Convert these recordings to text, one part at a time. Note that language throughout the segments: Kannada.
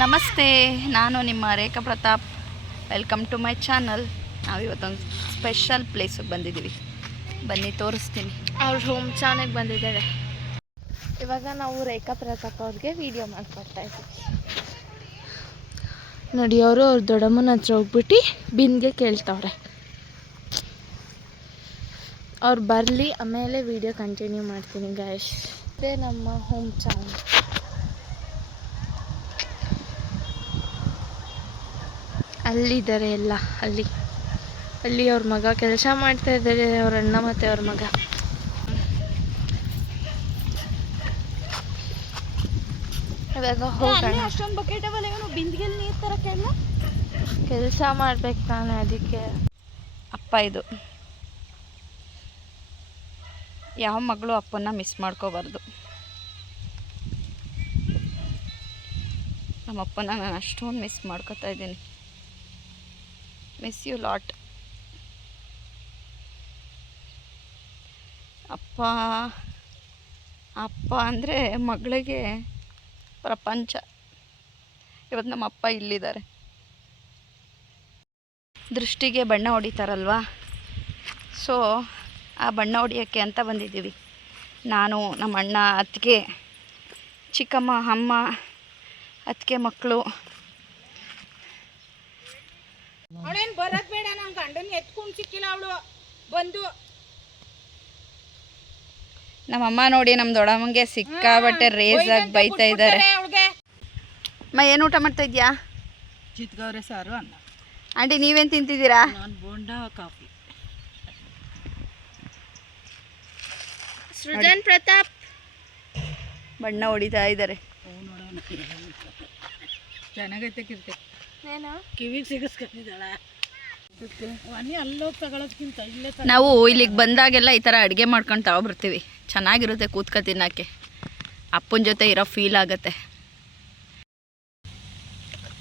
ನಮಸ್ತೆ, ನಾನು ನಿಮ್ಮ Rekha Pratap. Welcome to my channel. ನಾವಿವತ್ತೊಂದು ಸ್ಪೆಷಲ್ ಪ್ಲೇಸಿಗೆ ಬಂದಿದ್ದೀವಿ. ಬನ್ನಿ ತೋರಿಸ್ತೀನಿ. ಅವ್ರ ಹೋಮ್ ಚಾನೆಲ್ಗೆ ಬಂದಿದ್ದಾರೆ. ಇವಾಗ ನಾವು ರೇಖಾ ಪ್ರತಾಪ್ ಅವ್ರಿಗೆ ವಿಡಿಯೋ ಮಾಡ್ಕೊಡ್ತಾ ಇದ್ದೀವಿ. ನೋಡಿ, ಅವರು ಅವ್ರ ದೊಡ್ಡಮ್ಮನ ಹತ್ರ ಹೋಗ್ಬಿಟ್ಟು ಬಿನ್ಗೆ ಕೇಳ್ತವ್ರೆ. ಅವ್ರು ಬರಲಿ, ಆಮೇಲೆ ವಿಡಿಯೋ ಕಂಟಿನ್ಯೂ ಮಾಡ್ತೀನಿ ಗಾಯ್ಸ್. ಇದೇ ನಮ್ಮ ಹೋಮ್ ಚಾನಲ್. ಅಲ್ಲಿದ್ದಾರೆ ಎಲ್ಲ. ಅಲ್ಲಿ ಅವ್ರ ಮಗ ಕೆಲಸ ಮಾಡ್ತಾ ಇದ್ದಾರೆ, ಅವ್ರ ಅಣ್ಣ ಮತ್ತು ಅವ್ರ ಮಗ. ಇವಾಗ ಹೋಗೋಣ. ಅಷ್ಟೊಂದು ಬಕೆಟ್ ಅವಲ್ಲ, ಬಿಂದಿಗೆಲ್ಲಿ ನೀರು ತರಕ್ಕೆಲ್ಲ ಕೆಲಸ ಮಾಡ್ಬೇಕು ತಾನೆ, ಅದಕ್ಕೆ. ಅಪ್ಪ ಇದು ಯಾವ ಮಗಳು ಅಪ್ಪನ್ನ ಮಿಸ್ ಮಾಡ್ಕೋಬಾರ್ದು. ನಮ್ಮಪ್ಪನ ನಾನು ಅಷ್ಟೊಂದು ಮಿಸ್ ಮಾಡ್ಕೋತಾ ಇದ್ದೀನಿ. Miss you lot. ಅಪ್ಪ ಅಪ್ಪ ಅಂದರೆ ಮಗಳಿಗೆ ಪ್ರಪಂಚ. ಇವತ್ತು ನಮ್ಮ ಅಪ್ಪ ಇಲ್ಲಿದ್ದಾರೆ. ದೃಷ್ಟಿಗೆ ಬಣ್ಣ ಹೊಡಿತಾರಲ್ವಾ, ಸೊ ಆ ಬಣ್ಣ ಹೊಡಿಯೋಕ್ಕೆ ಅಂತ ಬಂದಿದ್ದೀವಿ. ನಾನು, ನಮ್ಮ ಅಣ್ಣ, ಅತ್ತಿಗೆ, ಚಿಕ್ಕಮ್ಮ, ಅಮ್ಮ, ಅತ್ತಿಗೆ ಮಕ್ಕಳು. ಅವಳೇನು ಬರೋದು ಬೇಡ, ನಮ್ಮ ಗಂಡನ ಎತ್ಕೊಂಡು ಸಿಕ್ಕಿಲ್ಲ ಅವಳು ಬಂದು. ನಮ್ಮಮ್ಮ ನೋಡಿ ನಮ್ಮ ದೊಡ್ಡಮ್ಮಂಗೆ ಸಿಕ್ಕಾಬಟ್ಟೆ ರೇಸಾಗಿ ಬೈತಾ ಇದ್ದಾರೆ. ಅಮ್ಮ, ಏನು ಊಟ ಮಾಡ್ತಾ ಇದೆಯಾ? ಚಿತ್ಗವ್ರೆ ಸಾರು, ಅನ್ನ. ಆಂಟಿ, ನೀವೇನು ತಿಂತಿದ್ದೀರಾ? ನಾನು ಬೋಂಡಾ, ಕಾಫಿ. ಸೃಜನ್ ಪ್ರತಾಪ್ ಬಣ್ಣ ಹೊಡಿತಾ ಇದ್ದಾರೆ. ಚೆನ್ನಾಗೈತೆ ಕಿರ್ತೆ, ಕಿವಿಗೆ ಸಿಗಿಸ್ಕೊಂಡಿದ್ದಾಳ. ಅಲ್ಲೋಗಿ ತಗೊಳೋದ್ಕಿಂತ ಇಲ್ಲೇ ನಾವು ಇಲ್ಲಿಗೆ ಬಂದಾಗೆಲ್ಲ ಈ ಥರ ಅಡುಗೆ ಮಾಡ್ಕೊಂಡು ತಗೊಬರ್ತೀವಿ. ಚೆನ್ನಾಗಿರುತ್ತೆ ಕೂತ್ಕೊ ತಿನ್ನೋಕ್ಕೆ. ಅಪ್ಪನ ಜೊತೆ ಇರೋ ಫೀಲ್ ಆಗುತ್ತೆ.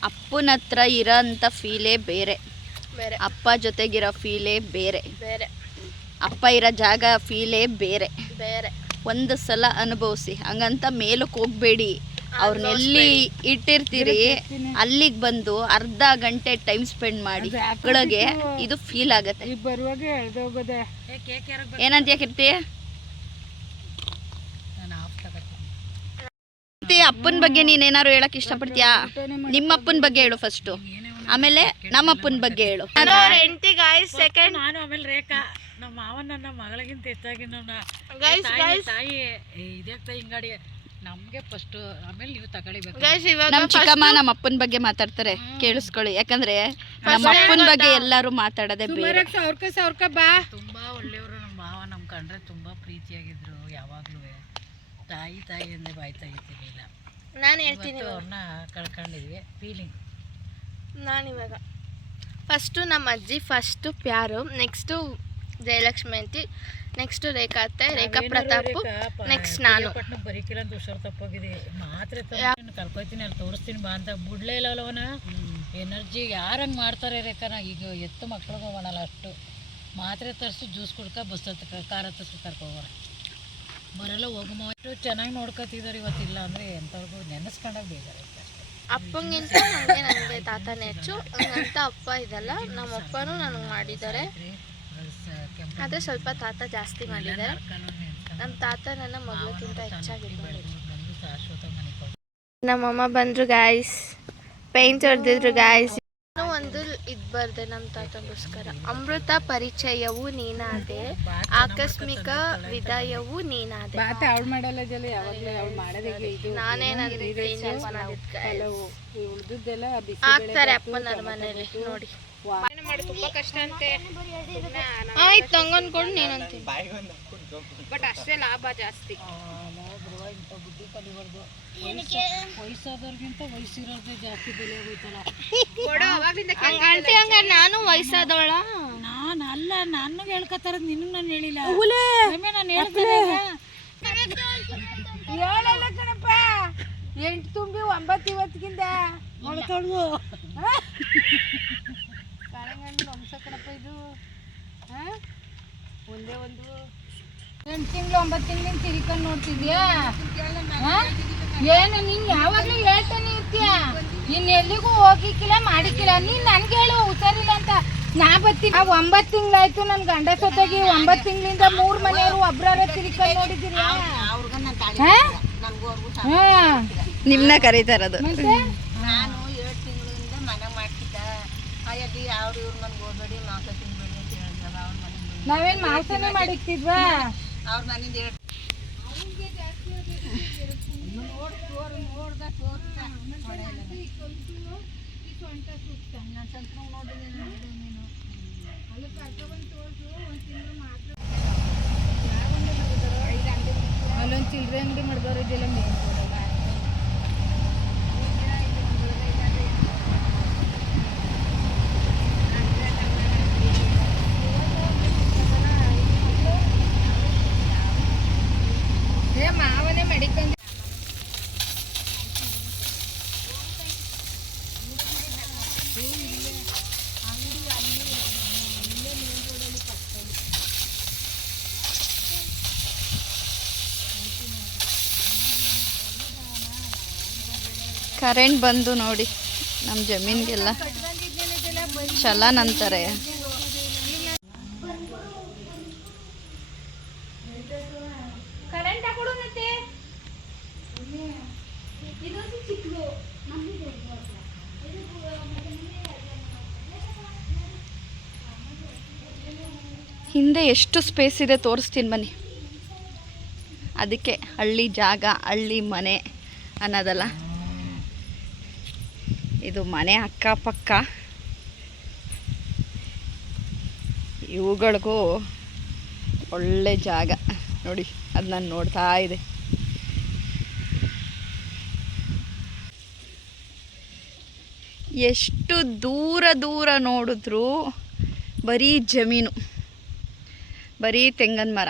ಅಪ್ಪನ ಹತ್ರ ಇರೋ ಅಂಥ ಫೀಲೇ ಬೇರೆ. ಅಪ್ಪ ಜೊತೆಗಿರೋ ಫೀಲೇ ಬೇರೆ. ಅಪ್ಪ ಇರೋ ಜಾಗ ಫೀಲೇ ಬೇರೆ. ಒಂದು ಸಲ ಅನುಭವಿಸಿ, ಹಂಗಂತ ಮೇಲಕ್ಕೆ ಹೋಗಬೇಡಿ. ಅವ್ರನ್ನೆಲ್ಲಿ ಇಟ್ಟಿರ್ತೀರಿ ಅಲ್ಲಿಗೆ ಬಂದು ಅರ್ಧ ಗಂಟೆ ಟೈಮ್ ಸ್ಪೆಂಡ್ ಮಾಡಿ ಮಕ್ಕಳಿಗೆ ಇದು ಫೀಲ್ ಆಗತ್ತೆ. ಏನಂತ ಕೀರ್ತಿ? ಅಪ್ಪನ ಬಗ್ಗೆ ನೀನೇನಾದ್ರು ಹೇಳಕ್ ಇಷ್ಟಪಡ್ತೀಯಾ? ನಿಮ್ಮ ಅಪ್ಪನ ಬಗ್ಗೆ ಹೇಳು ಫಸ್ಟು, ಆಮೇಲೆ ನಮ್ಮ ಅಪ್ಪನ ಬಗ್ಗೆ ಹೇಳು. ನಾನು ಆಮೇಲೆ ರೇಖಾ, ನಮ್ಮ ಮಾವನ ನನ್ನ ಮಗಳಿಗಿಂತ ಹೆಚ್ಚಾಗಿ ತಾಯಿ ಇದೇ ಹಿಂಗಾಡಿ ನಮ್ಗೆ ಫಸ್ಟ್, ಆಮೇಲೆ ನೀವು ತಗೊಳ್ಬೇಕು. ನಮ್ಮ ಚಿಕ್ಕಮ್ಮ ನಮ್ಮ ಅಪ್ಪನ ಬಗ್ಗೆ ಮಾತಾಡ್ತಾರೆ, ಕೇಳಿಸ್ಕೊಳ್ಳಿ. ಯಾಕಂದ್ರೆ ನಮ್ಮ ಅಪ್ಪನ ಬಗ್ಗೆ ಎಲ್ಲರೂ ಮಾತಾಡೋದೇ ಬೇರೆ. ಬಾ. ತುಂಬಾ ಒಳ್ಳೆಯವರು ನಮ್ಮ ಮಾವ. ನಮ್ಮ ಕಂಡ್ರೆ ತುಂಬಾ ಪ್ರೀತಿಯಾಗಿದ್ರು. ಯಾವಾಗ್ಲೂ ತಾಯಿ ಅಂದ್ರೆ ಬಾಯಿ ತೆಗಿತಿರ್ಲಿಲ್ಲ. ನಾನು ಹೇಳ್ತೀನಿ, ಅವ್ರನ್ನ ಕಳ್ಕೊಂಡಿದ್ವಿ ಫೀಲಿಂಗ್. ನಾನಿವಾಗ ಫಸ್ಟು ನಮ್ಮ ಅಜ್ಜಿ, ಫಸ್ಟು ಪ್ಯಾರು, ನೆಕ್ಸ್ಟು ಜಯಲಕ್ಷ್ಮಿ ಅಂತಿ, ನೆಕ್ಸ್ಟು ರೇಖಾ ಅತ್ತೆ, ರೇಖಾ ಪ್ರತಾಪ್, ನೆಕ್ಸ್ಟ್ ನಾನು. ಬರೀಕಿಲ್ಲ ಅಂತ ಹುಷಾರು ತಪ್ಪೋಗಿದೆ. ಮಾತ್ರೆ ಕರ್ಕೊಯ್ತೀನಿ, ಅಲ್ಲಿ ತೋರಿಸ್ತೀನಿ ಬಾ ಅಂತ ಬಿಡ್ಲೇ ಇಲ್ಲ ಅವನ. ಎನರ್ಜಿ ಯಾರಂಗೆ ಮಾಡ್ತಾರೆ ರೇಖಾನ. ಈಗ ಎತ್ತು ಮಕ್ಳಿಗೆ ಹೋಗೋಣಲ್ಲ, ಅಷ್ಟು ಮಾತ್ರೆ ತರಿಸಿ ಜ್ಯೂಸ್ ಕುಡ್ಕ ಬಸ್ ಹತ್ರ ಕಾರ್ ಹತ್ತಿಸಿ ಕರ್ಕೋಗೋರ ಬರಲ್ಲ. ಹೋಗು ಚೆನ್ನಾಗಿ ನೋಡ್ಕೊತಿದ್ದಾರೆ. ಇವತ್ತಿಲ್ಲ ಅಂದರೆ ಎಂಥವ್ರಿಗೂ ನೆನೆಸ್ಕೊಂಡಾಗ ಬೇಜಾರೈತೆ. ಅಪ್ಪಂಗಿಂತ ನನಗೆ ನನಗೆ ತಾತನೇ ಹೆಚ್ಚು. ಹಂಗಂತ ಅಪ್ಪ ಇದಲ್ಲ, ನಮ್ಮ ಅಪ್ಪನೂ ನನಗೆ ಮಾಡಿದ್ದಾರೆ. ಅದೇ ಸ್ವಲ್ಪ ತಾತ ಜಾಸ್ತಿ ಮಾಡಿದ್ದಾರೆ. ನಮ್ಮ ತಾತ ನನ್ನ ಮಗಳಿಗಿಂತ ಹೆಚ್ಚಾಗಿದ್ದಾರೆ. ನಮ್ಮಮ್ಮ ಬಂದರು ಗಾಯ್ಸ್, ಪೇಂಟ್ ಹೊಡೆದಿದ್ರು ಗಾಯ್ಸ್. ಇನ್ನೂ ಒಂದು ಇದು ಬರ್ದೆ ನಮ್ಮ ತಾತನಿಗೋಸ್ಕರ. ಅಮೃತ ಪರಿಚಯವು ನೀನಾದೆ, ಆಕಸ್ಮಿಕ ವಿದಾಯವು ನೀನಾದೆ. ಆಗ್ತಾರೆ ಅಪ್ಪನ ಮನೇಲಿ ನೋಡಿ. ತುಂಬಾ ಕಷ್ಟ ಅಂತೆ. ಆಯ್ತು, ತಂಗನ್ಕೊಂಡು ನೀನಂತೀನಿ. ಬಟ್ ಅಷ್ಟೇ ಲಾಭ ಜಾಸ್ತಿ. ವಯಸ್ಸಾದವ್ರಿಗಿಂತ ವಯಸ್ಸಿರೋದೇ ಜಾಸ್ತಿ ಬೆಲೆ ಹೋಯ್ತಲ್ಲ. ಆಂಟಿ, ಹಂಗ ನಾನು ವಯಸ್ಸಾದವಳ? ನಾನಲ್ಲ, ನನಗೆ ಹೇಳ್ಕೊತಾರ, ನಿನ್ನ ನಾನು ಹೇಳಿಲ್ಲ. ನಾನು ಹೇಳ್ತಾರೆ ಹೇಳಲ್ಲ ಕಣಪ್ಪ. 8 ತುಂಬಿ 9 ಇವತ್ತಿಗಿಂದ ಮೊಳತೊಳ್ಗು ಕಾಣಂಗಂಡು ವಂಶ ಕಣಪ್ಪ ಇದು. ಒಂದೇ ಒಂದು 8 ತಿಂಗಳು 9 ತಿಂಗಳಿಂದ ತಿರ್ಕೊಂಡು ನೋಡ್ತಿದ್ಯಾ? ಏನು ನೀನು ಯಾವಾಗಲೂ ಹೇಳ್ತಾನೆ ಇರ್ತೀಯ, ಇನ್ನು ಎಲ್ಲಿಗೂ ಹೋಗಿಕ್ಕಿಲ್ಲ ಮಾಡಿಕ್ಕಿಲ್ಲ. ನೀನು ನನಗೆ ಹೇಳು ಹುಷಾರಿಲ್ಲ ಅಂತ. ನಾ ಬರ್ತೀನಿ. 9 ತಿಂಗಳಾಯ್ತು ನನ್ನ ಗಂಡ ಸೊತ್ತಾಗಿ. 9 ತಿಂಗಳಿಂದ 3 ಮನೆಯವರು ಒಬ್ಬರ ತಿರ್ಕೊಂಡು ನೋಡಿದ್ದೀರಿ. ನಿಮ್ಮನ್ನ ಕರೀತಾ ಇರೋದು. ನಾನು 7 ತಿಂಗಳಿಂದ ಮನೆ ಮಾಡ್ತಿದ್ದ ಅಯ್ಯದಿ ಅವ್ರು ಇವ್ರು ನನ್ಗೆ ಹೋಗ್ಬೇಡಿ ಮಾಂಸ ತಿನ್ಬೇಡಿ ಅಂತ ಹೇಳಿದ್ರಲ್ಲ. ಅವ್ರ ಮನೆಯಿಂದ ನಾವೇನು ಮಾಂಸನೇ ಮಾಡಿಕ್ತಿದ್ವಾ? ಅವ್ರ ಮನೆಯಿಂದ ಅಲ್ಲೊಂದು ಚಿಲ್ಲರೆ ಅಂಗಡಿ ಮಾಡ್ಬಾರಿದ್ದಿಲ್ಲ. ಮಾವನೇ ಮಡಿಕೊಂಡು ಕರೆಂಟ್ ಬಂದು ನೋಡಿ ನಮ್ಮ ಜಮೀನಿಗೆಲ್ಲ ಚಲನ್ ಅಂತಾರೆ. ಹಿಂದೆ ಎಷ್ಟು ಸ್ಪೇಸ್ ಇದೆ ತೋರಿಸ್ತೀನಿ ಬನ್ನಿ. ಅದಕ್ಕೆ ಹಳ್ಳಿ ಜಾಗ, ಹಳ್ಳಿ ಮನೆ ಅನ್ನೋದಲ್ಲ. ಇದು ಮನೆ ಅಕ್ಕಪಕ್ಕ ಇವುಗಳಿಗೂ ಒಳ್ಳೆ ಜಾಗ ನೋಡಿ. ಅದು ನಾನು ನೋಡ್ತಾ ಇದೆ. ಎಷ್ಟು ದೂರ ದೂರ ನೋಡಿದ್ರೂ ಬರೀ ಜಮೀನು, ಬರೀ ತೆಂಗಿನ ಮರ,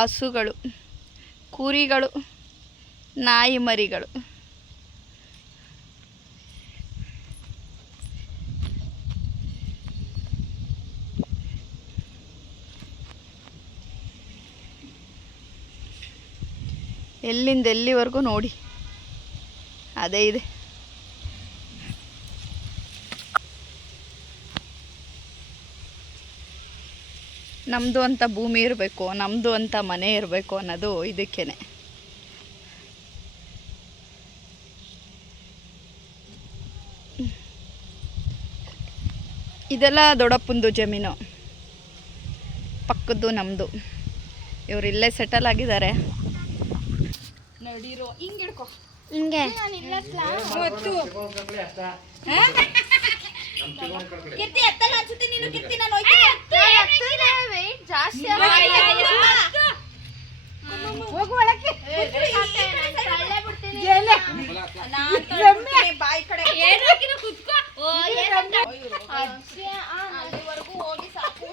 ಹಸುಗಳು, ಕುರಿಗಳು, ನಾಯಿ ಮರಿಗಳು. ಎಲ್ಲಿಂದ ಎಲ್ಲಿವರೆಗೂ ನೋಡಿ ಅದೇ ಇದೆ. ನಮ್ಮದು ಅಂತ ಭೂಮಿ ಇರಬೇಕು, ನಮ್ಮದು ಅಂತ ಮನೆ ಇರಬೇಕು ಅನ್ನೋದು ಇದಕ್ಕೇನೆ. ಇದೆಲ್ಲ ದೊಡ್ಡಪ್ಪಂದು ಜಮೀನು, ಪಕ್ಕದ್ದು ನಮ್ಮದು. ಇವರು ಇಲ್ಲೇ ಸೆಟಲ್ ಆಗಿದ್ದಾರೆ. ನಡೀರೋ ಹಿಂಗೆ ಹಿಡ್ಕೊ, ಹಿಂಗೆ ಕೀರ್ತಿ ಎತ್ತಲ್ಲ ಅನ್ಸುತ್ತೆ ನೀನು. ಕೀರ್ತಿ ನಾನು ಜಾಸ್ತಿ ಹೋಗು ಒಳಕ್ಕೆ. ಬಾಯಿ ಕಡೆ ಅಲ್ಲಿವರೆಗೂ ಹೋಗಿ ಸಾಕು.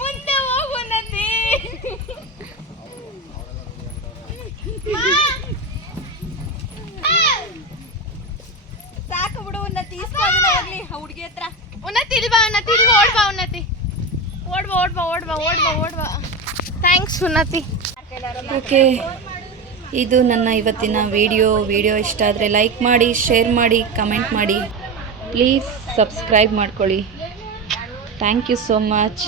ಮುಂದೆ ಹೋಗು ನನ್ನಿ. ಸಾಕು ಬಿಡು. ಉನ್ನತಿ ಇಸ್ಕೊಂಡು ಹೋಗ್ಲಿ ಹುಡುಗಿ ಹತ್ರ. ಉನ್ನತಿ ಇಲ್ವಾ? ಉನ್ನತಿ ಇಲ್ವಾ? ಓಡ್ಬಾ ಉನ್ನತಿ, ಓಡ್ಬಾ ಓಡ್ಬಾ ಓಡ್ಬಾ ಓಡ್ಬಾ ಓಡ್ಬಾ. ಥ್ಯಾಂಕ್ಸ್ ಉನ್ನತಿ. ಓಕೆ, ಇದು ನನ್ನ ಇವತ್ತಿನ ವಿಡಿಯೋ ಇಷ್ಟ ಆದರೆ ಲೈಕ್ ಮಾಡಿ, ಶೇರ್ ಮಾಡಿ, ಕಮೆಂಟ್ ಮಾಡಿ. ಪ್ಲೀಸ್ ಸಬ್ಸ್ಕ್ರೈಬ್ ಮಾಡ್ಕೊಳ್ಳಿ. Thank you so much.